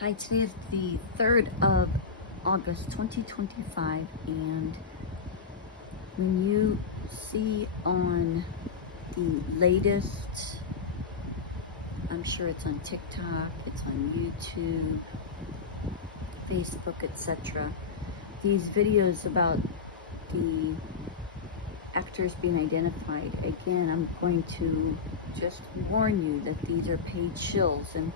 Hi, today is the 3rd of August 2025, and when you see on the latest, I'm sure it's on TikTok, it's on YouTube, Facebook, etc., these videos about the actors being identified, again, I'm going to just warn you that these are paid shills, and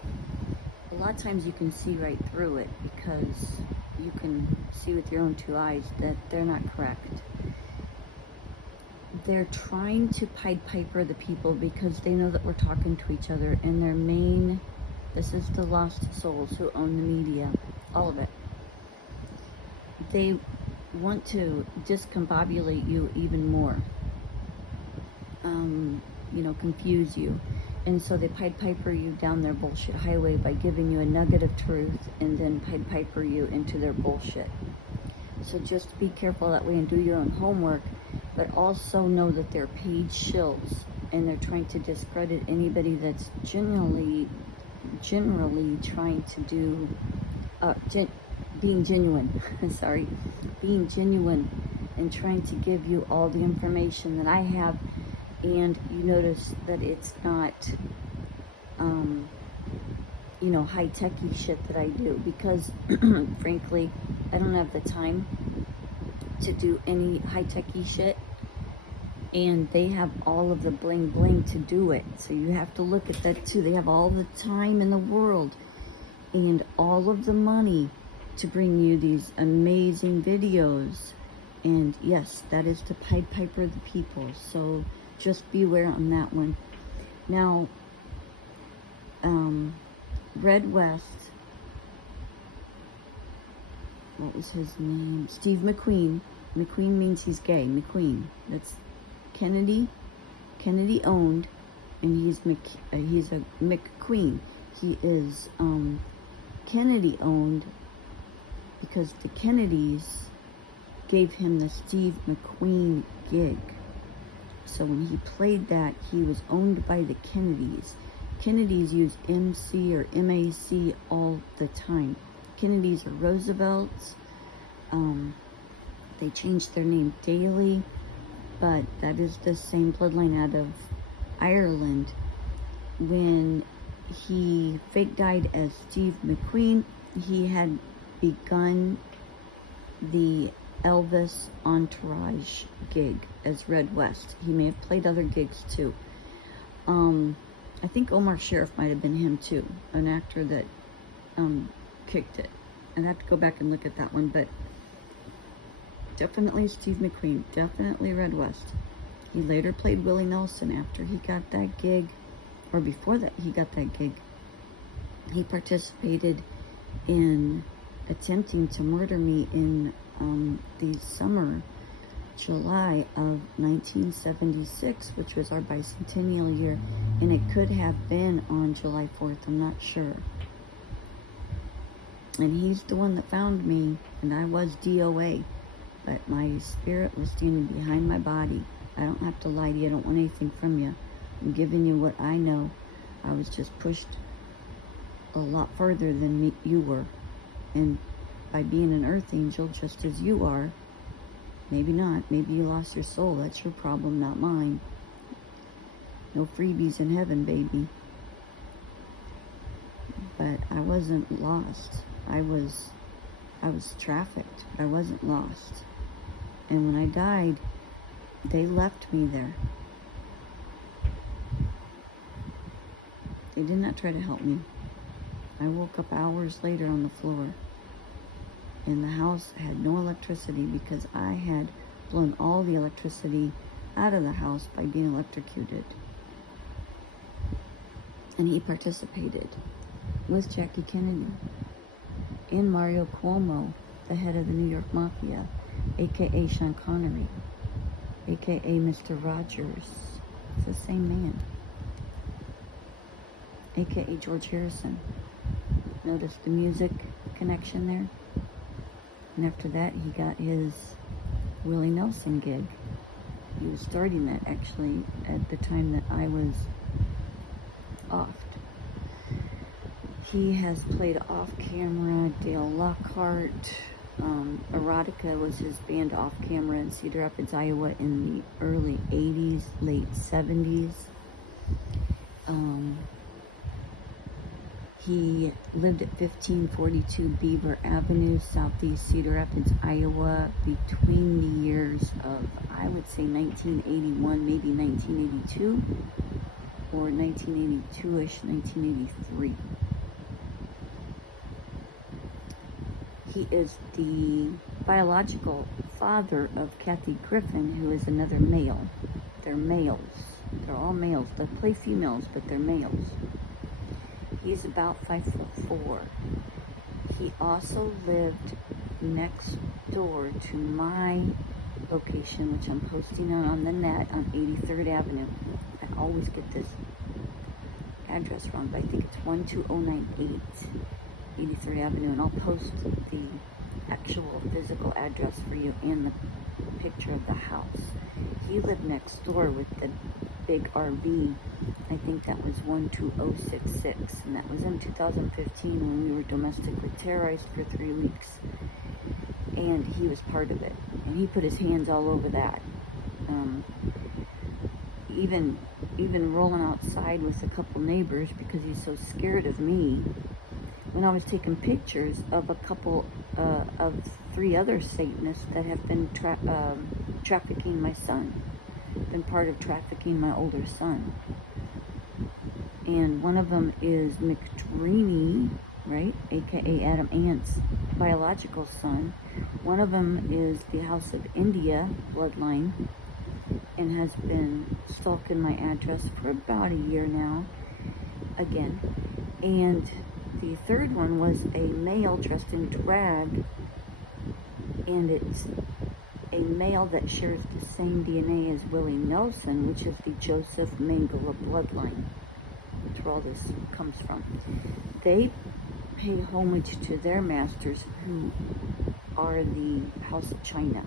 a lot of times you can see right through it because you can see with your own two eyes that they're not correct. They're trying to Pied Piper the people because they know that we're talking to each other, and their main, this is the lost souls who own the media, all of it. They want to discombobulate you even more, confuse you. And so they Pied Piper you down their bullshit highway by giving you a nugget of truth and then Pied Piper you into their bullshit. So just be careful that way and do your own homework, but also know that they're paid shills and they're trying to discredit anybody that's generally trying to do, being genuine, sorry, being genuine and trying to give you all the information that I have. And you notice that it's not, high-techy shit that I do because, frankly, I don't have the time to do any high-techy shit. And they have all of the bling-bling to do it. So you have to look at that too. They have all the time in the world and all of the money to bring you these amazing videos. And yes, that is to Pied Piper the people. So just beware on that one. Now, Red West, what was his name? Steve McQueen. McQueen means he's gay. McQueen. That's Kennedy owned, and he's a McQueen. He is Kennedy owned because the Kennedys gave him the Steve McQueen gig. So when he played that, he was owned by the Kennedys. Kennedys use MC or MAC all the time. Kennedys are Roosevelts. They change their name daily, but that is the same bloodline out of Ireland. When he fake died as Steve McQueen, he had begun the Elvis Entourage gig as Red West. He may have played other gigs too. I think Omar Sharif might have been him too, an actor that kicked it. I'd have to go back and look at that one, but definitely Steve McQueen, definitely Red West. He later played Willie Nelson after he got that gig, or before that he got that gig. He participated in attempting to murder me in the summer, July of 1976, which was our bicentennial year, and it could have been on July 4th, I'm not sure. And he's the one that found me, and I was DOA, but my spirit was standing behind my body. I don't have to lie to you, I don't want anything from you. I'm giving you what I know. I was just pushed a lot further than you were, and by being an earth angel just as you are, maybe not, maybe you lost your soul, that's your problem, not mine. No freebies in heaven, baby. But I wasn't lost. I was trafficked, but I wasn't lost. And when I died, they left me there. They did not try to help me. I woke up hours later on the floor, and the house had no electricity because I had blown all the electricity out of the house by being electrocuted. And he participated with Jackie Kennedy and Mario Cuomo, the head of the New York Mafia, aka Sean Connery, aka Mr. Rogers. It's the same man. Aka George Harrison. Notice the music connection there? And after that, he got his Willie Nelson gig. He was starting that actually at the time that I was offed. He has played off camera Dale Lockhart. Erotica was his band off camera in Cedar Rapids, Iowa in the early 80s, late 70s. He lived at 1542 Beaver Avenue, Southeast Cedar Rapids, Iowa, between the years of, I would say, 1981, maybe 1982, or 1982-ish, 1983. He is the biological father of Kathy Griffin, who is another male. They're males. They're all males. They play females, but they're males. He's about 5'4". He also lived next door to my location, which I'm posting on the net on 83rd Avenue. I always get this address wrong, but I think it's 12098 83rd Avenue, and I'll post the actual physical address for you and the picture of the house. He lived next door with the big RV. I think that was 12066, and that was in 2015 when we were domestically terrorized for 3 weeks, and he was part of it, and he put his hands all over that. Even rolling outside with a couple neighbors because he's so scared of me. When I was taking pictures of a couple of 3 other Satanists that have been trafficking my son, been part of trafficking my older son. And one of them is McDreamy, right? AKA Adam Ant's biological son. One of them is the House of India bloodline and has been stalking my address for about a year now, again. And the third one was a male dressed in drag, and it's a male that shares the same DNA as Willie Nelson, which is the Joseph Mengele bloodline. That's where all this comes from. They pay homage to their masters, who are the House of China,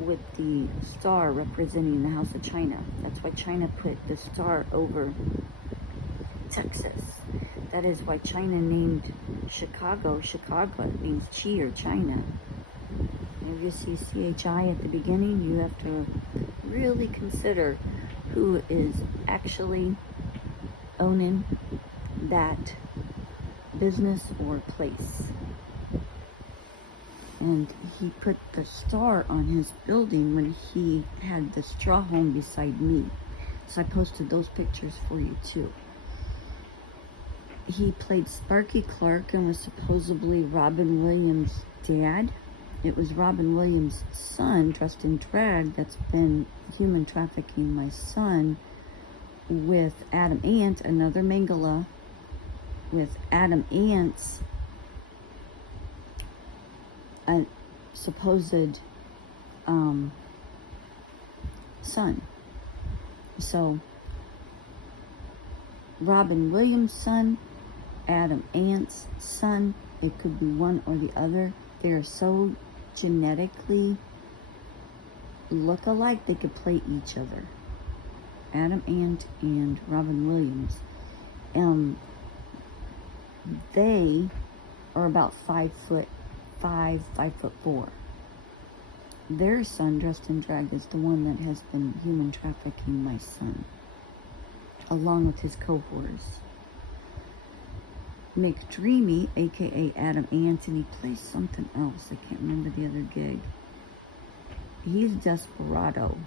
with the star representing the House of China. That's why China put the star over Texas. That is why China named Chicago. It means chi or China. If you see CHI at the beginning, you have to really consider who is actually owning that business or place. And he put the star on his building when he had the straw home beside me. So I posted those pictures for you too. He played Sparky Clark and was supposedly Robin Williams' dad. It was Robin Williams' son, dressed in drag, that's been human trafficking my son with Adam Ant, another Mengele, with Adam Ant's supposed son. So, Robin Williams' son, Adam Ant's son, it could be one or the other. They are so genetically look-alike, they could play each other. Adam Ant and Robin Williams. They are about 5'5", 5'4". Their son, dressed in drag, is the one that has been human trafficking my son, along with his cohorts. McDreamy, aka Adam Ant, and he plays something else. I can't remember the other gig. He's Desperado,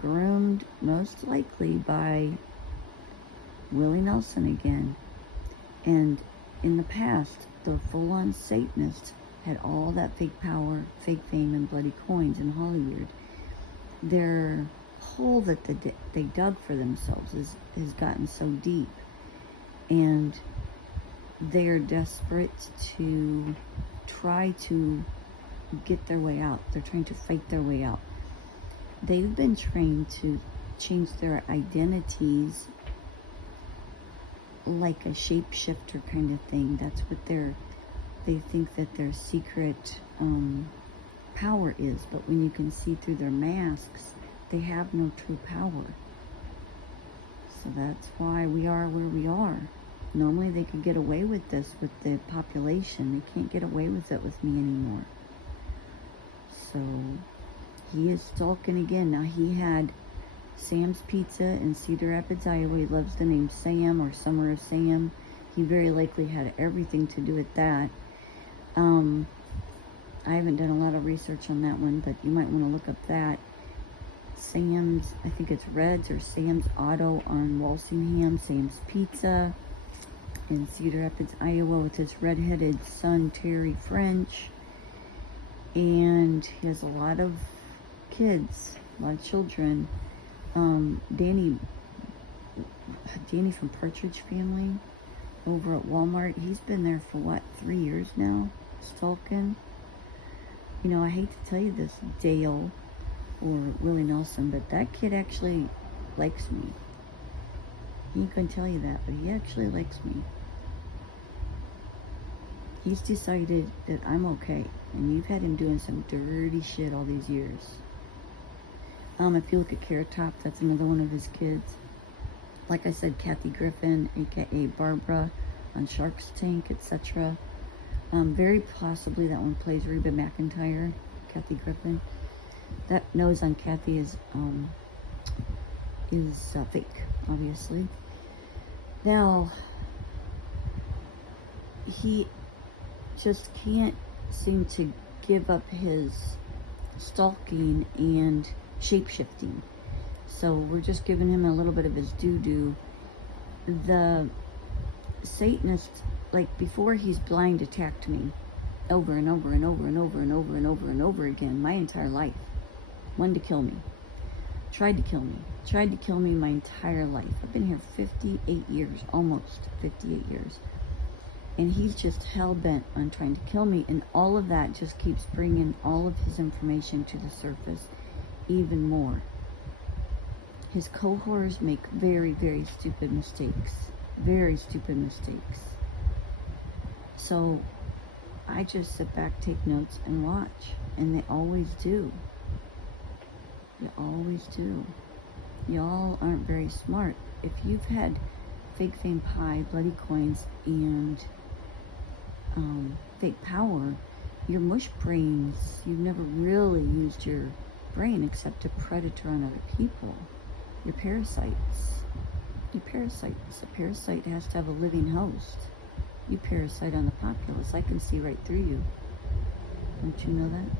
groomed most likely by Willie Nelson again. And in the past, the full-on Satanists had all that fake power, fake fame, and bloody coins in Hollywood. Their hole that they dug for themselves has gotten so deep, and they're desperate to try to get their way out. They're trying to fight their way out. They've been trained to change their identities like a shapeshifter kind of thing. That's what they think that their secret power is. But when you can see through their masks, they have no true power. So that's why we are where we are. Normally they could get away with this with the population. They can't get away with it with me anymore. So he is stalking again. Now he had Sam's Pizza in Cedar Rapids, Iowa. He loves the name Sam or Summer of Sam. He very likely had everything to do with that. I haven't done a lot of research on that one, but you might want to look up that. Sam's, I think it's Reds or Sam's Auto on Walsingham. Sam's Pizza in Cedar Rapids, Iowa, with his redheaded son, Terry French. And he has a lot of kids, a lot of children. Danny from Partridge Family over at Walmart. He's been there for what, 3 years now, stalking. You know, I hate to tell you this, Dale or Willie Nelson, but that kid actually likes me. He ain't gonna tell you that, but he actually likes me. He's decided that I'm okay, and you've had him doing some dirty shit all these years. If you look at Carrot Top, that's another one of his kids. Like I said, Kathy Griffin, aka Barbara, on Shark's Tank, etc. Very possibly that one plays Reba McEntire, Kathy Griffin. That nose on Kathy is fake, obviously. Now, he just can't seem to give up his stalking and shape-shifting. So we're just giving him a little bit of his doo-doo. The Satanist, like before, he's blind attacked me over and over and over and over and over and over and over again my entire life. Wanted to kill me. Tried to kill me. Tried to kill me my entire life. I've been here 58 years, almost 58 years. And he's just hell-bent on trying to kill me, and all of that just keeps bringing all of his information to the surface even more. His cohorts make very, very stupid mistakes. Very stupid mistakes. So I just sit back, take notes, and watch. And they always do. They always do. Y'all aren't very smart. If you've had fake fame pie, bloody coins, and fake power, your mush brains, you've never really used your brain except to predator on other people. You're parasites. You parasites. A parasite has to have a living host. You parasite on the populace. I can see right through you. Don't you know that?